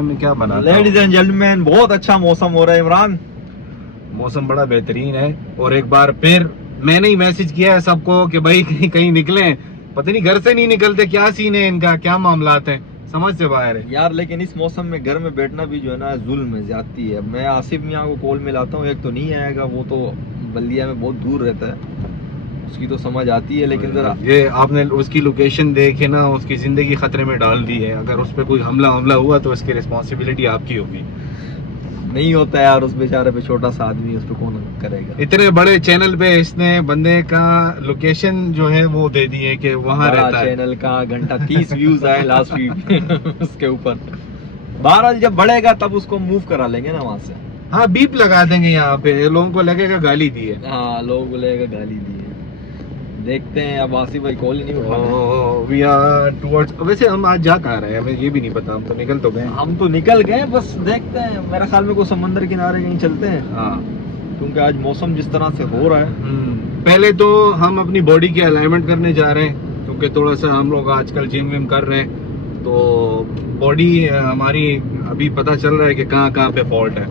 Time में क्या बना। लेडीज एंड जेंटलमैन, बहुत अच्छा मौसम हो रहा है इमरान। मौसम बड़ा बेहतरीन है। और एक बार फिर मैंने ही मैसेज किया है सबको कि भाई कहीं कहीं निकले, पता नहीं घर से नहीं निकलते, क्या सीन है इनका, क्या मामलात हैं, समझ से बाहर है यार। लेकिन इस मौसम में घर में बैठना भी जो है ना जुल्म है, ज्यादती है। मैं आसिफ मियाँ को कॉल मिलाता हूँ, एक तो नहीं आएगा, वो तो बल्दिया में बहुत दूर रहता है, उसकी तो समझ आती है। लेकिन जरा ये आपने उसकी लोकेशन देखे ना, उसकी जिंदगी खतरे में डाल दी है। अगर उस पर कोई हमला हुआ तो इसकी रिस्पॉन्सिबिलिटी आपकी होगी। नहीं होता यार, उस बेचारे पे छोटा सा आदमी, उस पर कौन करेगा। इतने बड़े चैनल पे इसने बंदे का लोकेशन जो है वो दे दी है कि वहाँ रहता है। चैनल का घंटा 30 व्यूज आए लास्ट वीक उसके ऊपर। बहरहाल जब बढ़ेगा तब उसको मूव करा लेंगे ना वहाँ से। हाँ, बीप लगा देंगे यहाँ पे, लोगों को लगेगा गाली दी है। हाँ, लोगों को लगेगा गाली दी है। देखते हैं, अब आसिफ भाई कॉल ही नहीं उठा रहे। वी आर टुवर्ड्स, वैसे हम आज जा कहाँ रहे हैं हमें ये भी नहीं पता, हम तो निकल तो गए। हम तो निकल गए, बस देखते हैं। मेरे ख्याल में कोई समंदर किनारे कहीं चलते हैं। हाँ, क्योंकि आज मौसम जिस तरह से हो रहा है। पहले तो हम अपनी बॉडी की अलाइनमेंट करने जा रहे हैं, क्योंकि थोड़ा सा हम लोग आजकल जिम विम कर रहे हैं, तो बॉडी हमारी अभी पता चल रहा है कि कहाँ कहाँ पे फॉल्ट है।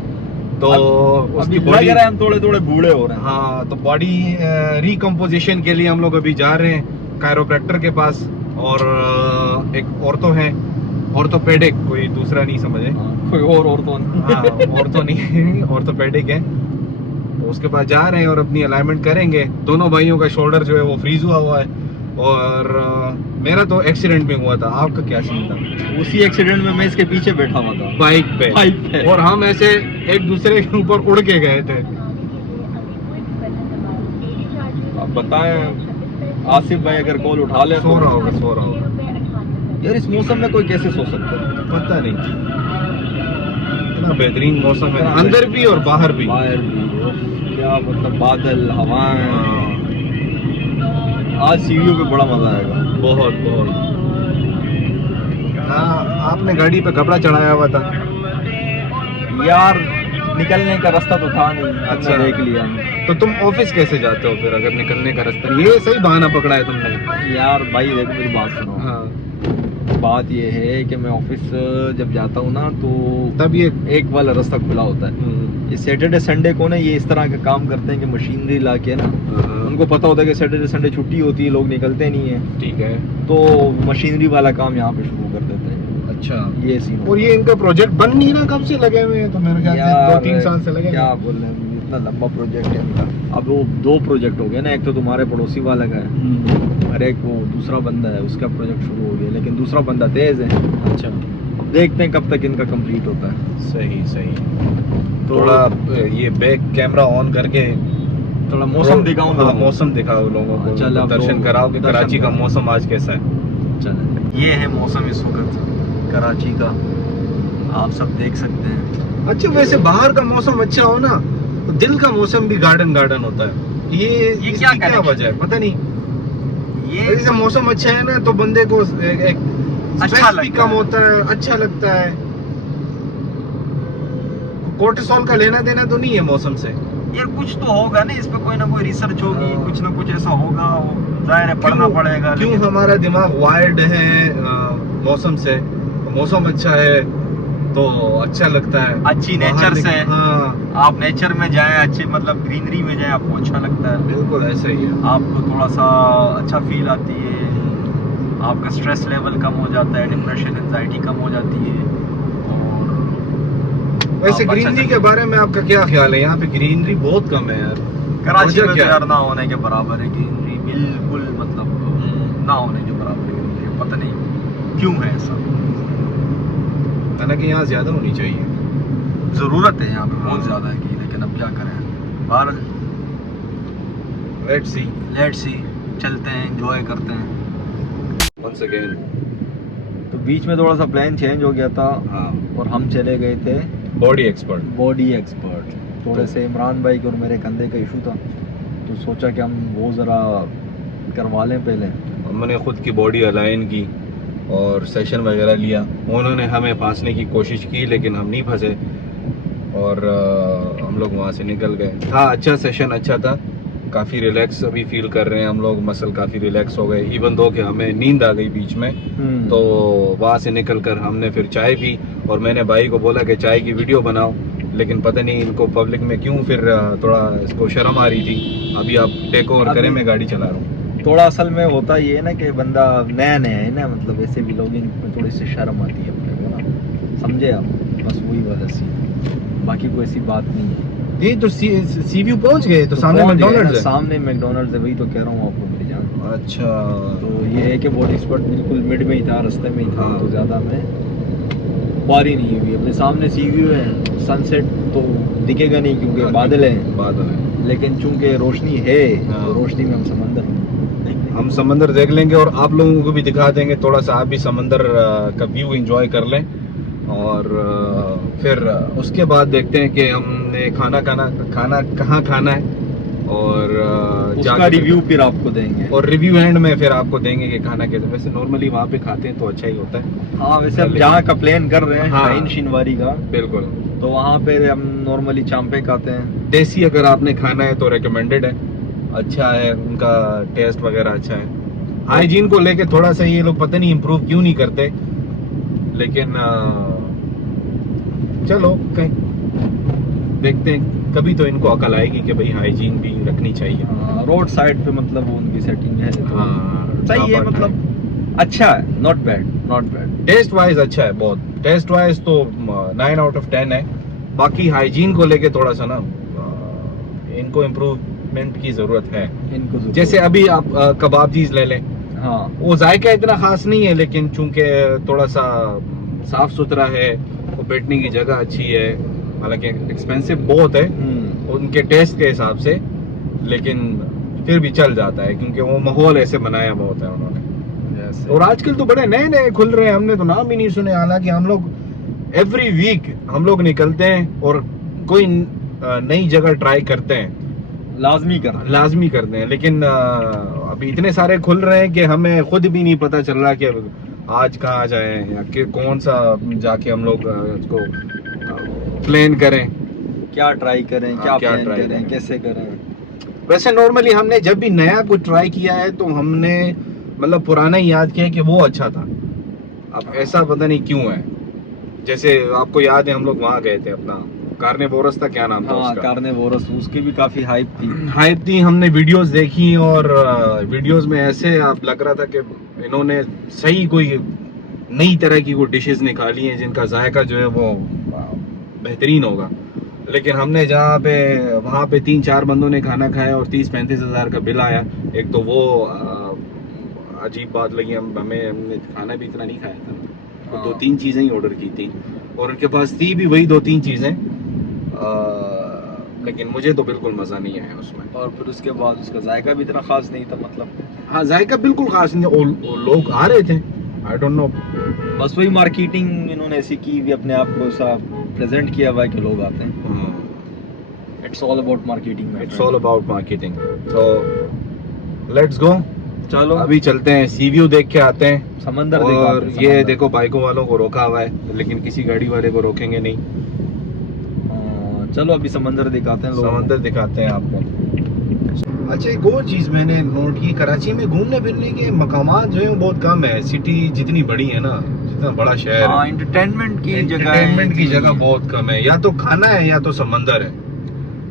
तो उसकी बॉडी हम थोड़े थोड़े बूढ़े हो रहे हैं। हाँ, तो बॉडी रिकम्पोजिशन के लिए हम लोग अभी जा रहे हैं कायरोप्रैक्टर के पास। और एक ऑर्थो है, ऑर्थोपेडिक, कोई दूसरा नहीं समझे। कोई और तो नहीं। हाँ, ऑर्थो नहीं, ऑर्थोपेडिक है। तो उसके पास जा रहे हैं और अपनी अलाइनमेंट करेंगे। दोनों भाइयों का शोल्डर जो है वो फ्रीज हुआ है। और मेरा तो एक्सीडेंट में हुआ था। आपका क्या सीन था? उसी एक्सीडेंट में मैं इसके पीछे बैठा हुआ था, बाइक पे। और हम ऐसे एक दूसरे के ऊपर उड़ के गए थे। आप बताएं, आसिफ भाई अगर कॉल उठा ले। सो रहा होगा। यार, इस मौसम में कोई कैसे सो सकता है? पता नहीं, इतना बेहतरीन मौसम है, अंदर भी और बाहर भी। क्या मतलब, बादल, हवाएं। आज सीढ़ियों पे बड़ा मजा आएगा। बहुत बहुत। हाँ, आपने गाड़ी पे कपड़ा चढ़ाया हुआ था यार, निकलने का रास्ता तो था नहीं। अच्छा, देख लिया। तो तुम ऑफिस कैसे जाते हो फिर अगर निकलने का रास्ता? ये सही बहाना पकड़ा है तुमने। यार भाई देखो, मेरी बात सुनो। हाँ, बात ये है कि मैं ऑफिस जब जाता हूँ ना, तो तब ये एक वाला रास्ता खुला होता है। ये सैटरडे संडे को ना ये इस तरह का काम करते हैं कि मशीनरी ला के ना, उनको पता होता है कि सैटरडे संडे छुट्टी होती है, लोग निकलते नहीं है। ठीक है, तो मशीनरी वाला काम यहाँ पे शुरू कर देते हैं। अच्छा, ये सीन। और ये इनका प्रोजेक्ट बन नहीं रहा, कब से लगे हुए हैं? तो मेरे ख्याल से 2-3 साल से लगे। क्या बोल रहे हैं, इतना लंबा प्रोजेक्ट है इनका। अब वो 2 प्रोजेक्ट हो गए ना, एक तो तुम्हारे पड़ोसी वाला का है, और एक वो दूसरा बंदा है, उसका प्रोजेक्ट शुरू हो गया। लेकिन दूसरा बंदा तेज है। अच्छा, अब देखते हैं कब तक इनका कंप्लीट होता है। सही सही। थोड़ा ये बैक कैमरा ऑन करके थोड़ा मौसम दिखाऊं। हाँ, मौसम दिखाओ लोगों को, चलो, दर्शन कराओ कि कराची का मौसम आज कैसा है। चले, ये है मौसम इस वक्त कराची का, आप सब देख सकते हैं। अच्छा, वैसे बाहर का मौसम अच्छा हो ना, तो दिल का मौसम भी गार्डन गार्डन होता है। ये क्या वजह है पता नहीं। ये जैसे मौसम अच्छा है ना, तो बंदे को एक अच्छा भी कम होता है, अच्छा लगता है। कोर्टिसोल का लेना देना तो नहीं है मौसम से। यार कुछ तो होगा ना, इस पे कोई ना कोई रिसर्च होगी, कुछ ना कुछ ऐसा होगा, जाहिर है पढ़ना पड़ेगा। क्यों हमारा दिमाग वायर्ड है मौसम से। मौसम अच्छा है तो अच्छा लगता है, अच्छी नेचर से। हाँ, आप नेचर में जाए, अच्छे मतलब ग्रीनरी में जाए, आपको अच्छा लगता है। बिल्कुल ऐसा ही है। आपको थोड़ा सा अच्छा फील आती है, आपका स्ट्रेस लेवल कम हो जाता है, डिप्रेशन, एंजाइटी कम हो जाती है। वैसे ग्रीनरी के बारे में आपका क्या ख्याल है? यहाँ पे ग्रीनरी बहुत कम है यार। कराची में यार ना होने के बराबर है ग्रीनरी, बिल्कुल मतलब ना होने के बराबर है ग्रीनरी। पता नहीं क्यों है ऐसा। हालांकि यहाँ ज्यादा होनी चाहिए, जरूरत है यहाँ पे बहुत ज्यादा है की, लेकिन अब क्या करें। बाहर लेट्स सी चलते हैं, एंजॉय करते हैं। Once again। तो बीच में थोड़ा सा प्लान चेंज हो गया था। हाँ, और हम चले गए थे बॉडी एक्सपर्ट। थोड़े से इमरान भाई को और मेरे कंधे का इशू था, तो सोचा कि हम वो ज़रा करवा लें पहले। हमने खुद की बॉडी अलाइन की और सेशन वगैरह लिया। उन्होंने हमें फांसने की कोशिश की, लेकिन हम नहीं फंसे और हम लोग वहाँ से निकल गए। हाँ, अच्छा सेशन अच्छा था, काफ़ी रिलैक्स अभी फील कर रहे हैं हम लोग, मसल काफ़ी रिलैक्स हो गए, इवन दो कि हमें नींद आ गई बीच में। तो वहाँ से निकल कर हमने फिर चाय पी, और मैंने भाई को बोला कि चाय की वीडियो बनाओ, लेकिन पता नहीं इनको पब्लिक में क्यों फिर थोड़ा इसको शर्म आ रही थी। अभी आप टेक ओवर करें, मैं गाड़ी चला रहा हूँ। थोड़ा असल में होता ये है ना कि बंदा नया नया है ना, मतलब ऐसे भी लोग में थोड़ी सी शर्म आती है अपने को ना, समझे आप, बस वही वजह से, बाकी कोई ऐसी बात नहीं है। ये तो सी व्यू पहुंच गए, तो सामने पहुंच गए ना, मैकडॉनल्ड्स है। सामने मैकडॉनल्ड्स है, वही तो कह रहा हूँ आपको मेरी जान। अच्छा, तो ये है कि बॉडी स्पॉट बिल्कुल मिड में ही था, रास्ते में ही था, हाँ। तो ज़्यादा में पारी नहीं हुई। अपने सामने सी व्यू है, सनसेट तो दिखेगा नहीं क्योंकि बादल है, बादल है, लेकिन चूंकि रोशनी है हाँ। तो रोशनी में हम समंदर हम समंदर देख लेंगे और आप लोगों को भी दिखा देंगे, थोड़ा सा आप भी समंदर का व्यू एंजॉय कर लें। और फिर उसके बाद देखते हैं कि हमने खाना कहाँ खाना है, और उसका रिव्यू फिर आपको देंगे। और रिव्यू एंड में फिर आपको देंगे कि खाना कैसे। वैसे नॉर्मली वहाँ पे खाते हैं तो अच्छा ही होता है। हाँ, वैसे हम जहाँ का प्लान कर रहे हैं, हाँ। शाहीन शिनवारी का, बिल्कुल, तो वहाँ पे हम नॉर्मली चांपे खाते हैं। देसी अगर आपने खाना है तो रिकमेंडेड है, अच्छा है, उनका टेस्ट वगैरह अच्छा है। हाइजीन को लेके थोड़ा सा ये लोग पता नहीं इम्प्रूव क्यों नहीं करते, लेकिन चलो कहीं देखते हैं, कभी तो इनको अकल आएगी कि भाई हाइजीन भी रखनी चाहिए। रोड साइड पे मतलब वो उनकी सेटिंग है, तो हाँ, सही है, मतलब अच्छा है, not bad, not bad. Taste wise अच्छा है बहुत, टेस्ट वाइज तो 9 आउट ऑफ 10 है। बाकी हाइजीन को लेके थोड़ा सा ना इनको इम्प्रूवमेंट की जरूरत है। इनको जैसे अभी आप कबाब चीज ले लें, हाँ, वो जायका इतना खास नहीं है, लेकिन चूंकि थोड़ा सा साफ सुथरा है, वो बैठने की जगह अच्छी है, हालांकि एक्सपेंसिव बहुत है उनके टेस्ट के हिसाब से, लेकिन फिर भी चल जाता है क्योंकि वो माहौल ऐसे बनाया हुआ होता है उन्होंने। और आजकल तो बड़े नए नए खुल रहे हैं, हमने तो नाम ही नहीं सुने। हालांकि हम लोग एवरी वीक हम लोग निकलते हैं और कोई नई जगह ट्राई करते हैं, लाजमी करते हैं, लेकिन अभी इतने सारे खुल रहे हैं कि हमें खुद भी नहीं पता चल रहा कि आज कहाँ जाए या कि कौन सा जाके हम लोग इसको प्लान करें, क्या ट्राई करें, क्या ट्राई करें, करें, कैसे करें। वैसे नॉर्मली हमने जब भी नया कुछ ट्राई किया है तो हमने मतलब पुराना ही याद किया कि वो अच्छा था। अब ऐसा पता नहीं क्यों है, जैसे आपको याद है हम लोग वहाँ गए थे, अपना कार्निवोरस था, क्या नाम था उसका? कार्निवोरस, उसकी भी काफी हाइप थी। हमने वीडियोस देखी और वीडियोस में ऐसे आप लग रहा था कि इन्होंने सही कोई नई तरह की कोई डिशेस निकाली हैं जिनका जायका जो है वो बेहतरीन होगा। लेकिन हमने जहाँ पे वहाँ पे 3-4 बंदों ने खाना खाया और 30-35 हज़ार का बिल आया। एक तो वो अजीब बात लगी, हमने खाना भी इतना नहीं खाया था, तो 2-3 चीज़ें ही ऑर्डर की थी और उनके पास थी भी वही 2-3 चीज़ें, लेकिन मुझे तो बिल्कुल मज़ा नहीं आया उसमें। और फिर उसके बाद उसका जायका भी इतना खास नहीं था, मतलब हाँ, जायका बिल्कुल खास नहीं, और लोग आ रहे थे, आई डोंट नो, बस वही मार्केटिंग इन्होंने ऐसी की भी, अपने आप को ऐसा प्रेजेंट किया हुआ है कि लोग आते हैं। It's all about marketing, it's all about marketing. तो लेट्स गो, चलो अभी चलते हैं, सी व्यू देख के आते हैं, समंदर और देखो। ये देखो बाइकों वालों को रोका हुआ है, लेकिन किसी गाड़ी वाले को रोकेंगे नहीं। चलो अभी समंदर दिखाते हैं, समंदर दिखाते हैं आपको। अच्छा, एक और चीज मैंने नोट की, कराची में घूमने फिरने के मकामात जो है वो बहुत कम है। सिटी जितनी बड़ी है ना, जितना बड़ा शहर है, एंटरटेनमेंट की जगह बहुत कम है। या तो खाना है या तो समंदर है,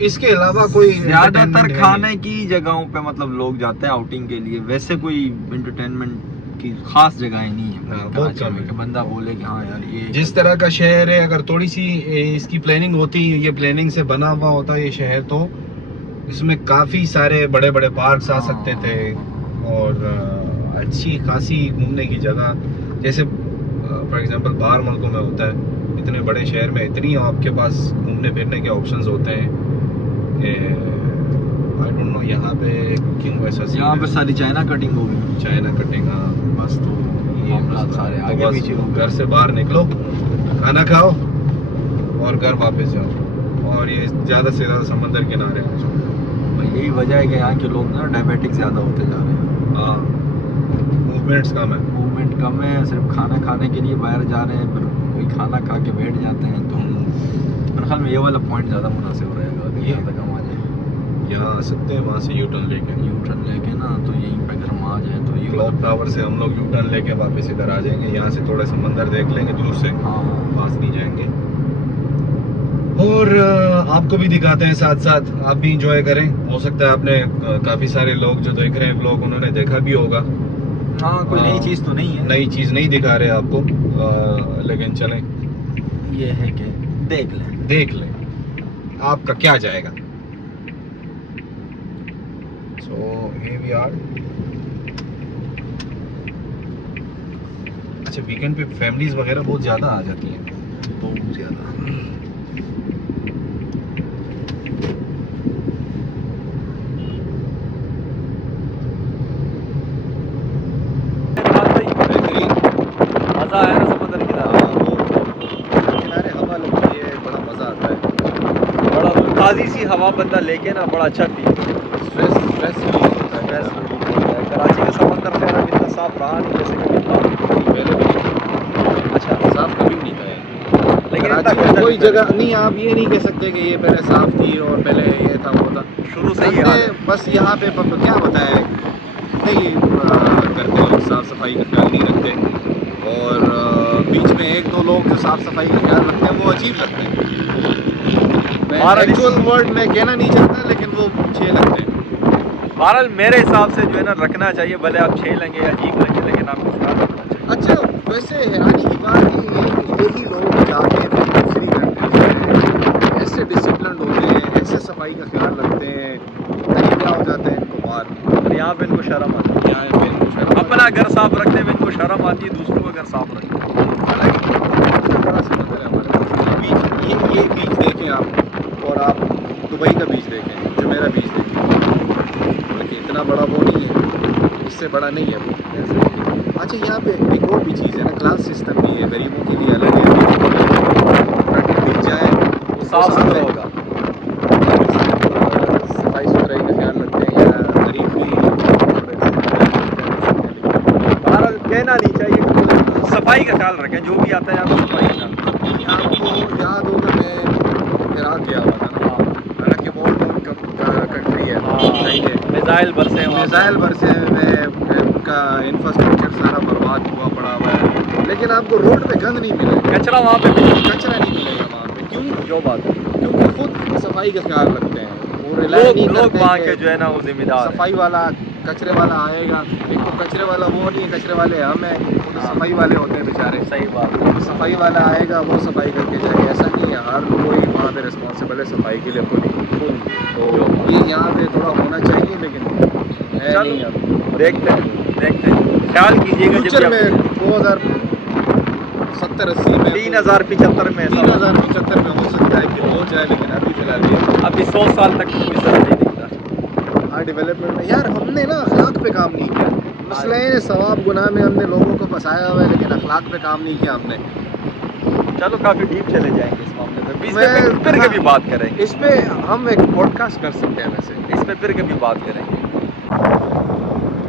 इसके अलावा कोई ज्यादातर खाने की जगहों पे मतलब लोग जाते हैं आउटिंग के लिए, वैसे कोई एंटरटेनमेंट की खास जगहें नहीं है। हाँ, बहुत कम है कि बंदा बोले कि हाँ यार ये जिस तरह का शहर है, अगर थोड़ी सी इसकी प्लानिंग होती, ये प्लानिंग से बना हुआ होता ये शहर, तो इसमें काफी सारे बड़े बड़े पार्क्स आ सकते थे और अच्छी खासी घूमने की जगह, जैसे फॉर एग्जांपल बाहर मुल्कों में होता है, इतने बड़े शहर में इतनी आपके पास घूमने फिरने के ऑप्शंस होते हैं कि आई डोंट नो यहाँ पे क्यों ऐसा। यहाँ पे सारी चाइना कटिंग होगी, चाइना कटिंग, हाँ बस तो ये सारे तो आगे बस पीछे होंगे। घर से बाहर निकलो, खाना खाओ और घर वापस जाओ, और ये ज़्यादा से ज़्यादा समंदर किनारे हो जाओ। यही वजह है कि यहाँ के लोग ना डायबिटिक ज़्यादा होते जा रहे हैं। हाँ, मूवमेंट्स कम है, मूवमेंट कम है, सिर्फ खाना खाने के लिए बाहर जा रहे हैं, फिर कोई खाना खा के बैठ जाते हैं। तो मेरे ख्याल में ये वाला पॉइंट ज़्यादा मुनासिब रहेगा, यहाँ तक हम आ जाए। यहाँ आ सकते हैं, वहाँ से यू टर्न लेके। यू टर्न लेके ना तो यहीं पे अगर हम आ जाए तो ये क्लॉक टावर से हम लोग यू टर्न लेके वापस इधर आ जाएंगे। यहाँ से थोड़ा समंदर देख लेंगे दूर से, हाँ पास नहीं जाएंगे। और आपको भी दिखाते हैं साथ साथ, आप भी इंजॉय करें। हो सकता है आपने काफी सारे लोग जो देख रहे हैं व्लॉग उन्होंने देखा भी होगा। हाँ, कोई नई चीज़ तो नहीं है, नई चीज नहीं दिखा रहे आपको, लेकिन चलें ये है कि देख लें आपका क्या जाएगा। सो here we are। अच्छा, वीकेंड पे फैमिलीज वगैरह बहुत ज्यादा आ जाती हैं, बहुत ज़्यादा। मज़ा आया ना समंदर किनारे हवा लगती है, बड़ा मजा आता है। बड़ा ताज़ी सी हवा बंदा लेके ना बड़ा अच्छा फील स्ट्रेस रिलीज होता है। कराची का समंदर खैर अब इतना साफ रहा नहीं जैसे कभी था। पहले भी अच्छा, साफ कभी नहीं था ये। लेकिन कराची में कोई जगह नहीं, आप ये नहीं कह सकते कि ये पहले साफ थी और पहले ये था वो था। शुरू से ही हमने बस यहाँ पे क्या बताया, नहीं करते लोग साफ सफाई का ख्याल नहीं रखते। और बीच में एक दो लोग जो साफ सफाई का ख्याल रखते हैं वो अजीब लगते हैं। मैं एक्चुअल वर्ड में कहना नहीं चाहता, लेकिन वो अच्छे लगते हैं। बहरहाल मेरे हिसाब से जो है ना रखना चाहिए, भले आप छः लेंगे अजीब लेंगे, लेकिन आपको ख्याल रखना चाहिए। अच्छा, वैसे हैरानी की बात यही लोग जाके फिर दूसरी कंट्रीज ऐसे डिसिप्लिन होते हैं, ऐसे सफाई का ख्याल रखते हैं, कहीं क्या हो जाते हैं इनको बाहर। और यहाँ पे इनको शर्म आती है, यहाँ पे इनको शर्म अपना घर साफ रखने में इनको शर्म आती है, दूसरों का घर साफ रखते हैं। हालांकि बड़ा समंदर है हमारे बीच। ये बीच देखें आप, और आप दुबई का बीच देखें, जो मेरा बीच देखें, हालांकि इतना बड़ा वो नहीं है, इससे बड़ा नहीं है वो। अच्छा, यहाँ पे एक और भी चीज़ है ना, क्लास सिस्टम भी है, गरीबों के लिए अलग है। बीच जाए वो साफ सुथरा होगा, सफाई सुथराई का ख्याल रखते हैं, या गरीब भी। बहरहाल कहना नहीं चाहिए, सफाई का ख्याल रखें, जो भी आता है आप सफाई का ख्याल रखें। आपको याद होगा मैं इराक गया हुआ था ना, हालांकि वॉर कंट्री है, सही है, मिसाइल बरसे मिसाइल बरसे में उनका इंफ्रास्ट्रक्चर सारा बर्बाद हुआ पड़ा हुआ है, लेकिन आपको रोड पे गंद नहीं मिलेगा, कचरा वहाँ पे कचरा नहीं मिलेगा वहाँ पे। क्यों? जो बात है, क्योंकि खुद सफाई का ख्याल रखते हैं, वो रिलाई लोग नहीं लोग करते वहाँ कि के जो है ना वो जिम्मेदार सफाई वाला कचरे वाला आएगा। एक तो कचरे वाला वो नहीं है, कचरे वाले हम हैं, वो तो हाँ। सफाई वाले होते हैं बेचारे। सही बात है। तो सफाई वाला आएगा, वो सफाई करके जाएगा, ऐसा नहीं है। हर कोई वहाँ पे रिस्पॉन्सिबल है सफाई के लिए, खुद ही। तो ये यहाँ पे थोड़ा होना चाहिए, लेकिन है चलो, नहीं। अब देखते हैं ख्याल कीजिएगा फ्यूचर में 2070-80 में 3075 में ऐसा 3075 में हो सकता है कि हो जाए, लेकिन अभी फिलहाल ये अभी 100 साल तक कोई सर नहीं दिखता। हाँ, डेवलपमेंट में यार हमने ना अखलाक पे काम नहीं किया। मसला है सवाब गुनाह में हमने लोगों को फंसाया हुआ है, लेकिन अखलाक पे काम नहीं किया हमने। चलो काफ़ी डीप चले जाएंगे इस मामले में, इस मैं- पे फिर कभी बात करेंगे, इस पे हम एक पॉडकास्ट कर सकते हैं वैसे। इस पे फिर कभी बात करेंगे।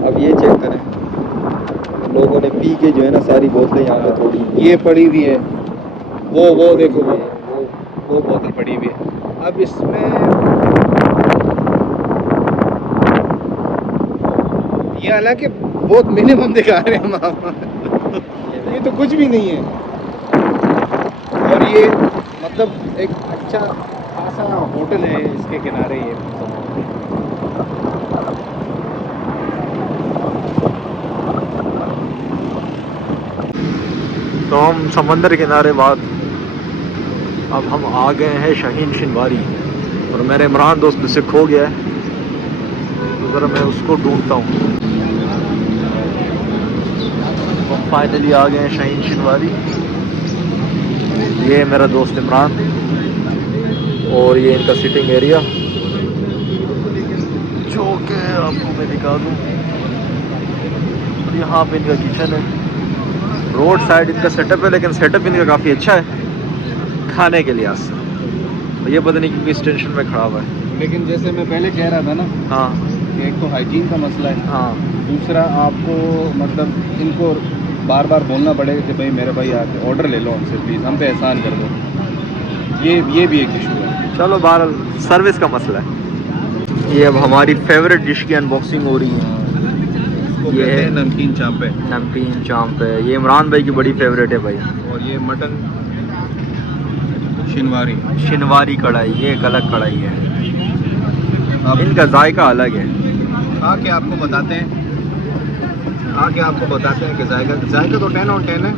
अब ये चेक करें, लोगों ने पी के जो है ना सारी बोतलें यहाँ पे थोड़ी ये पड़ी हुई है, वो देखो, वो बोतल पड़ी हुई है। अब इसमें ये हालांकि बहुत मिनिमम दिखा रहे हैं हम आप। ये तो कुछ भी नहीं है, और ये मतलब एक अच्छा खासा होटल है इसके किनारे। ये तो हम समंदर किनारे बाद अब हम आ गए हैं शाहीन शिनवारी, और मेरे इमरान दोस्त मुझसे खो गया है, तो ज़रा मैं उसको ढूंढता हूँ। हम फाइनली आ गए हैं शाहीन शिनवारी। ये है मेरा दोस्त इमरान, और ये इनका सिटिंग एरिया, जो कि आपको मैं दिखा दूँ। और यहाँ पे इनका किचन है, रोड साइड इनका सेटअप है, लेकिन सेटअप इनका काफ़ी अच्छा है खाने के लिहाज से। ये पता नहीं कि किस टेंशन में खड़ा हुआ है। लेकिन जैसे मैं पहले कह रहा था ना, हाँ एक तो हाइजीन का मसला है, हाँ, दूसरा आपको मतलब इनको बार बार बोलना पड़ेगा कि भाई मेरे भाई आके ऑर्डर ले लो हमसे प्लीज़, हम पे एहसान कर दो। ये भी एक इशू है। चलो बहरहाल सर्विस का मसला है। ये अब हमारी फेवरेट डिश की अनबॉक्सिंग हो रही है। इसको ये कहते हैं नमकीन चांपे। नमकीन चांप है, ये इमरान भाई की बड़ी फेवरेट है भाई। और ये मटन शिनवारी। शिनवारी कढ़ाई, ये एक अलग कढ़ाई है, अब इनका जायका अलग है। आके आपको बताते हैं कि जायका तो 10 on 10 है,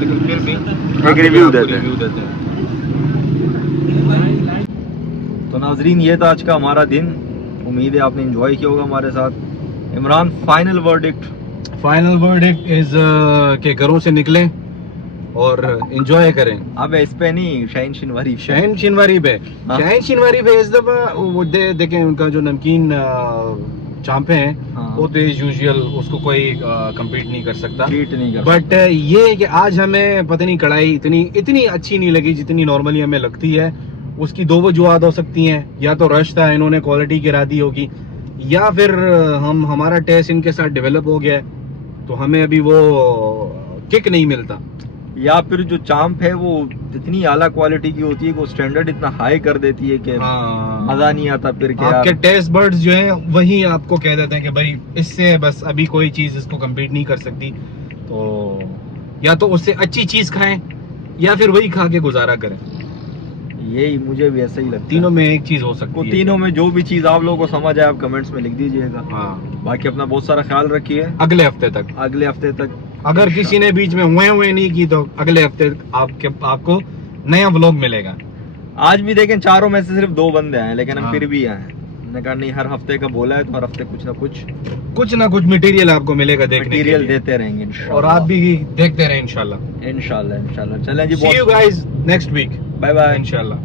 लेकिन फिर भी एक रिव्यू देते हैं। हैं। तो नाजरीन, ये था आज का हमारा दिन। उम्मीद है आपने एंजॉय किया होगा हमारे साथ। इमरान, फाइनल वर्डिक्ट इज के घरों से निकलें और एंजॉय करें। अब इस पे नहीं, शाहीन शिनवारी शाहीन शिनवारी पे हाँ। शाहीन शिनवारी पे इस दफा वो देखें उनका जो नमकीन चांपे हैं हाँ। वो तो यूजुअल उसको कोई compete नहीं कर सकता। बीट नहीं कर बट ये है कि आज हमें पता नहीं कढ़ाई इतनी अच्छी नहीं लगी जितनी नॉर्मली हमें लगती है। उसकी दो वजूहत हो सकती हैं, या तो रश था, इन्होंने क्वालिटी गिरा दी होगी, या फिर हमारा टेस्ट इनके साथ डेवलप हो गया है तो हमें अभी वो किक नहीं मिलता। या फिर जो चांप है वो इतनी आला क्वालिटी की होती है कि वो स्टैंडर्ड इतना हाई कर देती है कि मजा नहीं आता फिर के आपके यार। टेस्ट बर्ड्स जो हैं वही आपको कह देते हैं कि भाई इससे बस अभी कोई चीज इसको compete नहीं कर सकती, तो या तो उससे अच्छी चीज खाएं या फिर वही खा के गुजारा करें। यही मुझे भी ऐसा ही लगता तीनों है। में एक चीज हो सकती वो है। तीनों में जो भी चीज आप लोगों को समझ आए आप कमेंट्स में लिख दीजिएगा। हाँ, बाकी अपना बहुत सारा ख्याल रखिए। अगले हफ्ते तक अगले हफ्ते तक अगर किसी ने बीच में हुए नहीं की तो अगले हफ्ते आपको नया व्लॉग मिलेगा। आज भी देखें चारों में से सिर्फ 2 बंदे आए, लेकिन हम हाँ। फिर भी आए। मैंने कहा नहीं, हर हफ्ते का बोला है तो हर हफ्ते कुछ ना कुछ मटेरियल आपको मिलेगा देखने के मटेरियल लिए। देते रहेंगे इंशाल्लाह। और आप भी देखते रहें इंशाल्लाह। इंशाल्लाह चलें जी, See you guys next week bye bye. इंशाल्लाह।